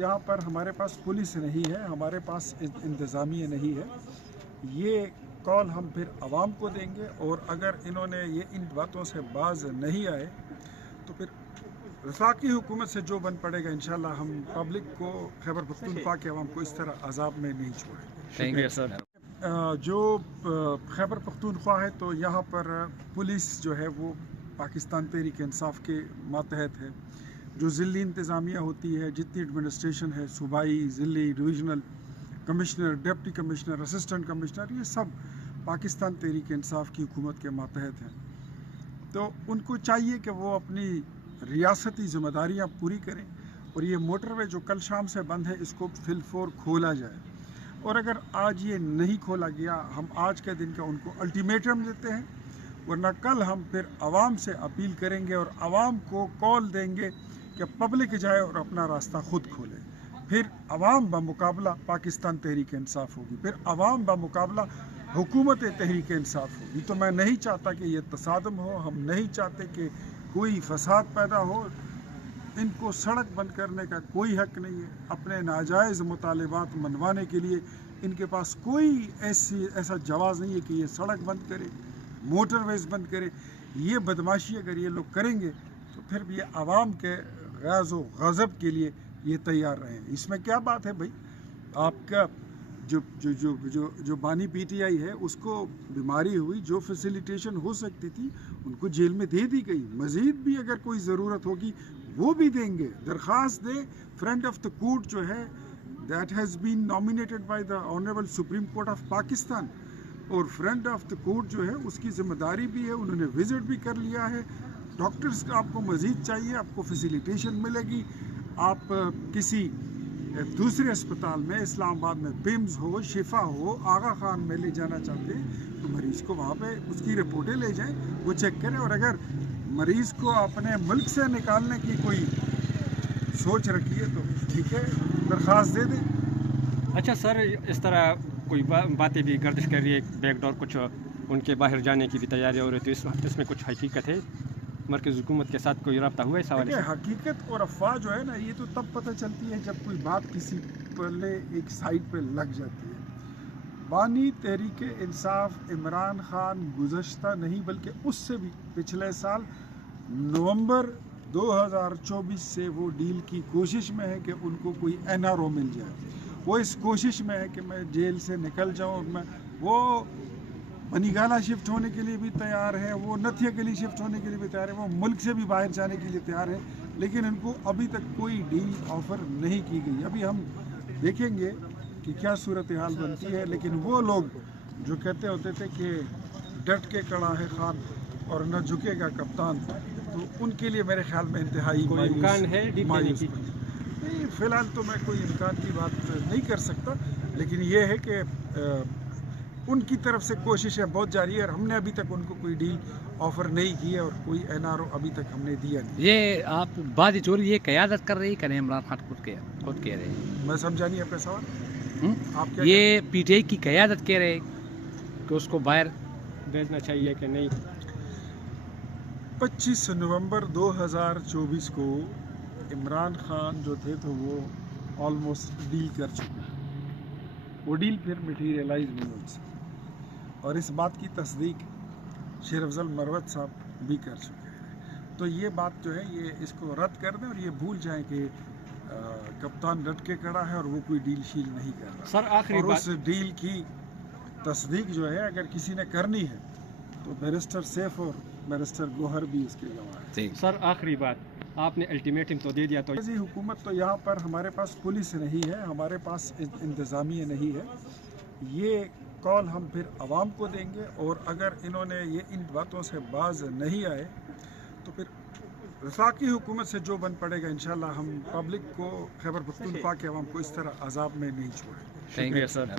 यहाँ पर हमारे पास पुलिस नहीं है, हमारे पास इंतज़ामिया नहीं है। ये कॉल हम फिर आवाम को देंगे और अगर इन्होंने ये इन बातों से बाज नहीं आए तो फिर वफाकी हुकूमत से जो बन पड़ेगा इंशाल्लाह हम पब्लिक को, खैबर पख्तूनख्वा के अवाम को इस तरह अजाब में नहीं छोड़ेंगे। Thank you sir. जो खैबर पख्तूनख्वा है तो यहाँ पर पुलिस जो है वो पाकिस्तान तहरीक इंसाफ के मातहत है। जो ज़िली इंतज़ामिया होती है, जितनी एडमिनिस्ट्रेशन है, सूबाई, ज़िली, divisional commissioner, deputy commissioner, assistant commissioner, ये सब पाकिस्तान तहरीक इंसाफ की हुकूमत के मातहत हैं। तो उनको चाहिए कि वो अपनी रियासती ज़िम्मेदारियाँ पूरी करें और ये मोटरवे जो कल शाम से बंद है इसको फिलफोर खोला जाए। और अगर आज ये नहीं खोला गया, हम आज के दिन का उनको अल्टीमेटम देते हैं, वरना कल हम फिर आवाम से अपील करेंगे और आवाम को कॉल देंगे कि पब्लिक जाए और अपना रास्ता खुद खोले। फिर आवाम बमुकाबला पाकिस्तान तहरीक इंसाफ होगी, फिर आवाम बमुकाबला हुकूमत तहरीक इंसाफ होगी। तो मैं नहीं चाहता कि ये तसादम हो, हम नहीं चाहते कि कोई फसाद पैदा हो। इनको सड़क बंद करने का कोई हक नहीं है। अपने नाजायज़ मुतालिबात मनवाने के लिए इनके पास कोई ऐसा जवाज़ नहीं है कि ये सड़क बंद करे, मोटरवेज़ बंद करे। ये बदमाशी अगर ये लोग करेंगे तो फिर भी ये आवाम के गज़ व गज़ब के लिए ये तैयार रहें। इसमें क्या बात है भाई? आपका जो जो जो जो जो बानी पीटीआई है उसको बीमारी हुई, जो फैसिलिटेशन हो सकती थी उनको जेल में दे दी गई। मज़ीद भी अगर कोई ज़रूरत होगी वो भी देंगे। दरख्वास्त दे, फ्रेंड ऑफ द कोर्ट जो है that has been nominated by the honourable supreme court of Pakistan, और फ्रेंड ऑफ द कोर्ट जो है उसकी ज़िम्मेदारी भी है, उन्होंने विज़िट भी कर लिया है। डॉक्टर्स का आपको मज़ीद चाहिए, आपको फैसिलिटेशन मिलेगी। आप किसी दूसरे अस्पताल में, इस्लामाबाद में बिम्स हो, शिफा हो, आगा खान में ले जाना चाहते हैं तो मरीज़ को वहाँ पे उसकी रिपोर्टें ले जाएं, वो चेक करें। और अगर मरीज़ को अपने मुल्क से निकालने की कोई सोच रखी है तो ठीक है, दरख्वास्त दे दें। अच्छा सर, इस तरह कोई बातें भी गर्दिश कर रही है, बैकडोर कुछ उनके बाहर जाने की भी तैयारी हो रही है, तो इसमें कुछ हकीकत है? मरकज़ हुकूमत के साथ कोई रब्ता हुआ है इस हवाले से? हकीकत और अफवाह जो है ना, ये तो तब पता चलती है जब कोई बात किसी पहले एक साइड पे लग जाती है। बानी तहरीक इंसाफ इमरान खान गुज़श्ता नहीं बल्कि उससे भी पिछले साल नवंबर 2024 से वो डील की कोशिश में है कि उनको कोई एनआरओ मिल जाए। वो इस कोशिश में है कि मैं जेल से निकल जाऊँ और मैं वो बनीगाला शिफ्ट होने के लिए भी तैयार है, वो नथिया के लिए शिफ्ट होने के लिए भी तैयार है, वो मुल्क से भी बाहर जाने के लिए तैयार है, लेकिन इनको अभी तक कोई डील ऑफ़र नहीं की गई। अभी हम देखेंगे कि क्या सूरत हाल बनती है। लेकिन वो लोग जो कहते होते थे कि डट के खड़ा है खान और न झुकेगा कप्तान, तो उनके लिए मेरे ख्याल में इंतहाई कोई इम्कान है डील देने की? नहीं, फ़िलहाल तो मैं कोई इम्कान की बात नहीं कर सकता, लेकिन ये है कि उनकी तरफ से कोशिशें बहुत जारी है और हमने अभी तक उनको कोई डील ऑफ़र नहीं की है और कोई एनआरओ अभी तक हमने दिया नहीं। ये आप बात चोरी ये क़यादत कर रही है इमरान खान खुद कह रहे हैं? मैं समझा नहीं आपका सवाल। आप क्या ये पीटीआई की क़यादत कह रहे कि उसको बाहर भेजना चाहिए कि नहीं? 25 नवंबर 2024 को इमरान खान जो थे तो वो ऑलमोस्ट डील कर चुके हैं। वो डील फिर मटीरियलाइज नहीं हो सकी और इस बात की तस्दीक शेर अफजल मरवत साहब भी कर चुके हैं। तो ये बात जो है ये इसको रद्द कर दें और ये भूल जाएं कि कप्तान डट के खड़ा है और वो कोई डील शील नहीं कर रहा। सर आखिरी और उस डील की तस्दीक जो है अगर किसी ने करनी है तो बैरिस्टर सैफ और बैरिस्टर गोहर भी इसके गवाह हैं। सर आखिरी बात, आपने अल्टीमेटम तो दे दिया, तो हुकूमत तो यहाँ पर हमारे पास पुलिस नहीं है, हमारे पास इंतज़ामिया नहीं है। ये कॉल हम फिर आवाम को देंगे और अगर इन्होंने ये इन बातों से बाज नहीं आए तो फिर वफाकी हुकूमत से जो बन पड़ेगा इंशाल्लाह हम पब्लिक को, खैबर पख्तूनख्वा के अवाम को इस तरह अजाब में नहीं छोड़ेंगे। Thank you sir.